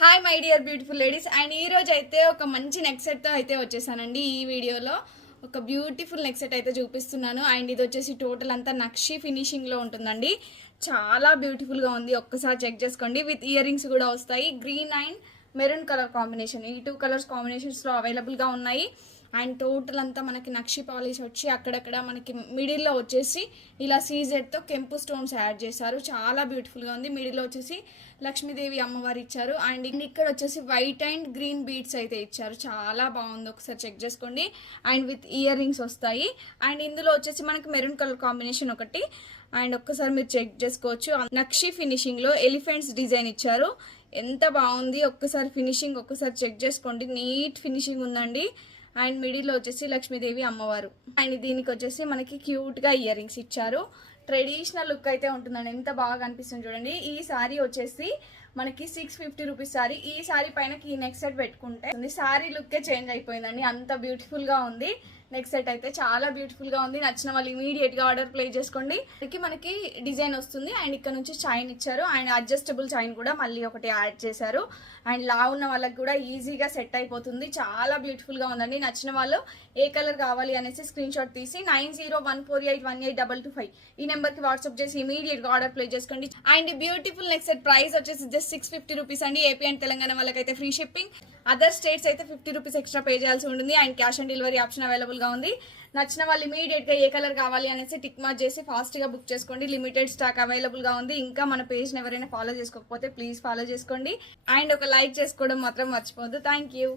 Hi my dear beautiful ladies and ఈ రోజు అయితే ఒక మంచి నెక్ సెట్తో అయితే వచ్చేసానండి. ఈ వీడియోలో ఒక బ్యూటిఫుల్ నెక్ సెట్ అయితే చూపిస్తున్నాను. అండ్ ఇది వచ్చేసి టోటల్ అంతా నక్షి ఫినిషింగ్లో ఉంటుందండి. చాలా బ్యూటిఫుల్గా ఉంది, ఒక్కసారి చెక్ చేసుకోండి. విత్ ఇయర్ రింగ్స్ కూడా వస్తాయి. Green and maroon colour combination, ఈ 2 కలర్స్ కాంబినేషన్స్లో అవైలబుల్గా ఉన్నాయి. అండ్ టోటల్ అంతా మనకి నక్షి పాలిష్ వచ్చి అక్కడక్కడ మనకి మిడిల్లో వచ్చేసి ఇలా సీజెడ్తో కెంపు స్టోన్స్ యాడ్ చేశారు. చాలా బ్యూటిఫుల్గా ఉంది. మిడిల్లో వచ్చేసి లక్ష్మీదేవి అమ్మవారు ఇచ్చారు. అండ్ ఇక్కడ వచ్చేసి వైట్ అండ్ గ్రీన్ బీడ్స్ అయితే ఇచ్చారు. చాలా బాగుంది, ఒకసారి చెక్ చేసుకోండి. అండ్ విత్ ఇయర్ రింగ్స్ వస్తాయి. అండ్ ఇందులో వచ్చేసి మనకి మెరూన్ కలర్ కాంబినేషన్ ఒకటి. అండ్ ఒక్కసారి మీరు చెక్ చేసుకోవచ్చు. నక్షి ఫినిషింగ్లో ఎలిఫెంట్స్ డిజైన్ ఇచ్చారు. ఎంత బాగుంది, ఒక్కసారి ఫినిషింగ్ ఒక్కసారి చెక్ చేసుకోండి. నీట్ ఫినిషింగ్ ఉందండి. అండ్ మిడిల్లో వచ్చేసి లక్ష్మీదేవి అమ్మవారు. అండ్ దీనికి వచ్చేసి మనకి క్యూట్గా ఇయర్ రింగ్స్ ఇచ్చారు. ట్రెడిషనల్ లుక్ అయితే ఉంటుందండి. ఎంత బాగా అనిపిస్తుంది చూడండి. ఈ శారీ వచ్చేసి మనకి 650 రూపీస్ శారీ. ఈ శారీ పైన ఈ నెక్ సెట్ పెట్టుకుంటే శారీ లుక్కే చేంజ్ అయిపోయిందండి. అంత బ్యూటిఫుల్గా ఉంది. నెక్ సెట్ అయితే చాలా బ్యూటిఫుల్గా ఉంది. నచ్చిన వాళ్ళు ఇమీడియట్గా ఆర్డర్ ప్లేస్ చేసుకోండి. మనకి డిజైన్ వస్తుంది. అండ్ ఇక్కడ నుంచి చైన్ ఇచ్చారు. అండ్ అడ్జస్టబుల్ చైన్ కూడా మళ్ళీ ఒకటి యాడ్ చేశారు. అండ్ లా ఉన్న వాళ్ళకి కూడా ఈజీగా సెట్ అయిపోతుంది. చాలా బ్యూటిఫుల్గా ఉందండి. నచ్చిన వాళ్ళు ఏ కలర్ కావాలి అనేసి స్క్రీన్ షాట్ తీసి 9014818225 ఈ నెంబర్కి వాట్సాప్ చేసి ఇమీడియట్గా ఆర్డర్ ప్లేస్ చేసుకోండి. And beautiful neck set price వచ్చేసి జస్ట్ 650 రూపీస్ అండి. ఏపీ అండ్ తెలంగాణ వాళ్ళకైతే ఫ్రీ షిప్పింగ్. అదర్ స్టేట్స్ అయితే 50 రూపీస్ ఎక్స్ట్రా పే చేయాల్సి ఉంటుంది. And cash on delivery option అవైలబుల్గా ఉంది. నచ్చిన వాళ్ళు ఇమీడియట్గా ఏ కలర్ కావాలి అనేసి టిక్ మార్క్ చేసి ఫాస్ట్గా బుక్ చేసుకోండి. లిమిటెడ్ స్టాక్ అవైలబుల్గా ఉంది. ఇంకా మన పేజ్ని ఎవరైనా ఫాలో చేసుకోకపోతే ప్లీజ్ ఫాలో చేసుకోండి. అండ్ ఒక లైక్ చేసుకోవడం మాత్రం మర్చిపోవద్దు. Thank you.